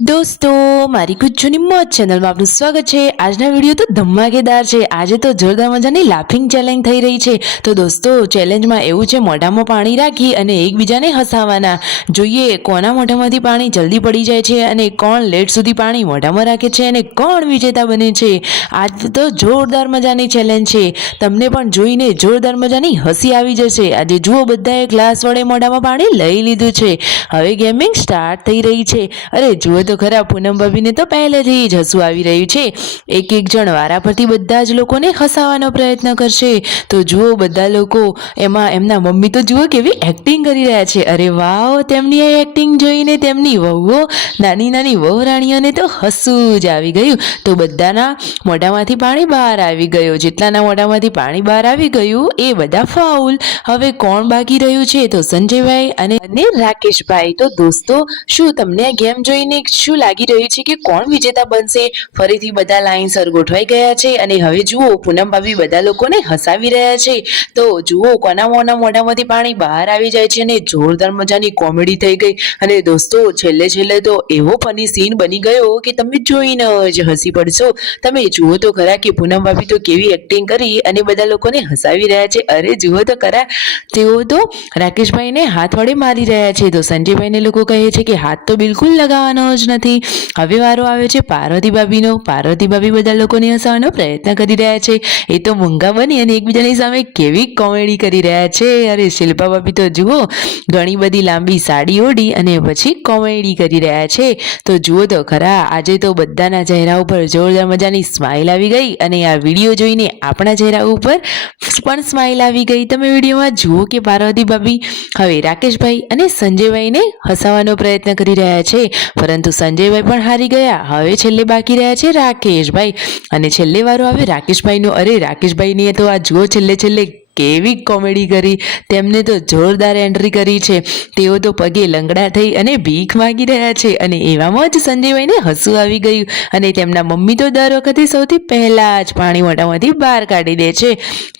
દોસ્તો, મારી ગુજ્જુની મોજ ચેનલમાં આપનું સ્વાગત છે। આજના વિડીયો તો ધમાકેદાર છે। આજે તો જોરદાર મજાની લાફિંગ ચેલેન્જ થઈ રહી છે। તો દોસ્તો, ચેલેન્જમાં એવું છે, મોઢામાં પાણી રાખી અને એકબીજાને હસાવવાના। જોઈએ કોના મોઢામાંથી પાણી જલ્દી પડી જાય છે અને કોણ લેટ સુધી પાણી મોઢામાં રાખે છે અને કોણ વિજેતા બને છે। આજ તો જોરદાર મજાની ચેલેન્જ છે। તમને પણ જોઈને જોરદાર મજાની હસી આવી જશે। આજે જુઓ, બધાએ ગ્લાસ વડે મોઢામાં પાણી લઈ લીધું છે। હવે ગેમિંગ સ્ટાર્ટ થઈ રહી છે। અરે જુઓ તો ખરા, પૂનમ ભાભીને તો પહેલેથી જ હસવું આવી રહ્યું છે। એક એક જણ વારા પરથી બધા જ લોકોને હસાવવાનો પ્રયત્ન કરશે। તો જુઓ, બધા લોકો એમાં એમના મમ્મી તો જુઓ કેવી એક્ટિંગ કરી રહ્યા છે। અરે વાવ, તેમની આ એક્ટિંગ જોઈને તેમની વહુઓ, નાની નાની વહુ રાણીઓને તો હસવું જ આવી ગયું। તો બધાના મોઢામાંથી પાણી બહાર આવી ગયું। જેટલાના મોઢામાંથી પાણી બહાર આવી ગયું એ બધા ફાઉલ। હવે કોણ બાકી રહ્યું છે? તો સંજયભાઈ અને રાકેશભાઈ। તો દોસ્તો, શું તમને આ ગેમ જોઈને શું લાગી રહ્યું છે કે કોણ વિજેતા બનશે? ફરીથી બધા લાઈનસર ગોઠવાઈ ગયા છે અને હવે જુઓ, પૂનમ ભાભી બધા લોકોને હસાવી રહ્યા છે। તો જુઓ, કોના મોઢામાંથી પાણી બહાર આવી જાય છે અને જોરદાર મજાની કોમેડી થઈ ગઈ। અને દોસ્તો, છેલ્લે તો એવો ફની સીન બની ગયો કે તમે જોઈને જ હસી પડશો। તમે જુઓ તો ખરા કે પૂનમ ભાભી તો કેવી એક્ટિંગ કરી અને બધા લોકોને હસાવી રહ્યા છે। અરે જુઓ તો ખરા, તેઓ તો રાકેશભાઈને હાથ વડે મારી રહ્યા છે। તો સંજયભાઈને લોકો કહે છે કે હાથ તો બિલકુલ લગાવવાનો જ નથી। હવે વારો આવે છે પાર્વતી ભાભીનો। પાર્વતી ભાભી બધા લોકોને હસાવવાનો પ્રયત્ન કરી રહ્યા છે। એ તો મૂંગા બની અને એકબીજાની સામે કેવી કોમેડી કરી રહ્યા છે। અરે શિલ્પા ભાભી તો જુઓ, ઘણી બધી લાંબી સાડી ઓઢી અને પછી કોમેડી કરી રહ્યા છે। તો જુઓ તો ખરા, આજે તો બધાના ચહેરા ઉપર જોરદાર મજાની સ્માઇલ આવી ગઈ અને આ વિડીયો જોઈને આપણા ચહેરા ઉપર પણ સ્માઇલ આવી ગઈ। તમે વિડીયોમાં જુઓ કે પાર્વતી ભાભી હવે રાકેશભાઈ અને સંજયભાઈને હસાવવાનો પ્રયત્ન કરી રહ્યા છે, પરંતુ સંજયભાઈ પણ હારી ગયા। હવે છેલ્લે બાકી રહ્યા છે રાકેશભાઈ અને છેલ્લે વારો આવે રાકેશભાઈનો। અરે રાકેશભાઈને તો આ જુઓ, છેલ્લે કેવી કોમેડી કરી। તેમને તો જોરદાર એન્ટ્રી કરી છે। તેઓ તો પગે લંગડા થઈ અને ભીખ માગી રહ્યા છે અને એવામાં જ સંજયભાઈને હસવું આવી ગયું અને તેમના મમ્મી તો દર વખતે સૌથી પહેલા જ પાણી મોઢામાંથી બહાર કાઢી દે છે।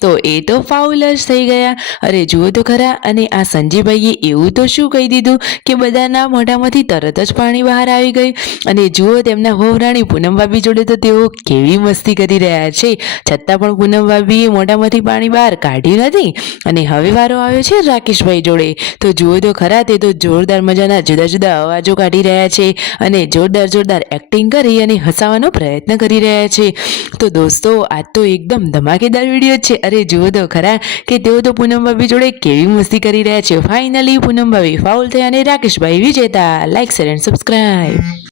તો એ તો ફાઉલ જ થઈ ગયા। અરે જુઓ તો ખરા, અને આ સંજયભાઈએ એવું તો શું કહી દીધું કે બધાના મોઢામાંથી તરત જ પાણી બહાર આવી ગયું। અને જુઓ, તેમના વહુરાણી પૂનમ ભાભી જોડે તો તેઓ કેવી મસ્તી કરી રહ્યા છે, છતાં પણ પૂનમ ભાભીએ મોઢામાંથી પાણી બહાર કાઢ્યું નથી। અને હવે વારો આવ્યો છે રાકેશભાઈ જોડે। તો જુઓ તો ખરા, તે તો જોરદાર મજાના જુદા જુદા અવાજો કાઢી રહ્યા છે અને જોરદાર એક્ટિંગ કરી અને હસાવવાનો પ્રયત્ન કરી રહ્યા છે। તો દોસ્તો, આજ તો એકદમ ધમાકેદાર વિડીયો છે। અરે જુઓ તો ખરા કે તેઓ તો પૂનમ ભાભી જોડે કેવી મસ્તી કરી રહ્યા છે। ફાઇનલી પૂનમ ભાભી ફાઉલ થયા અને રાકેશભાઈ વિજેતા। Like, share and subscribe.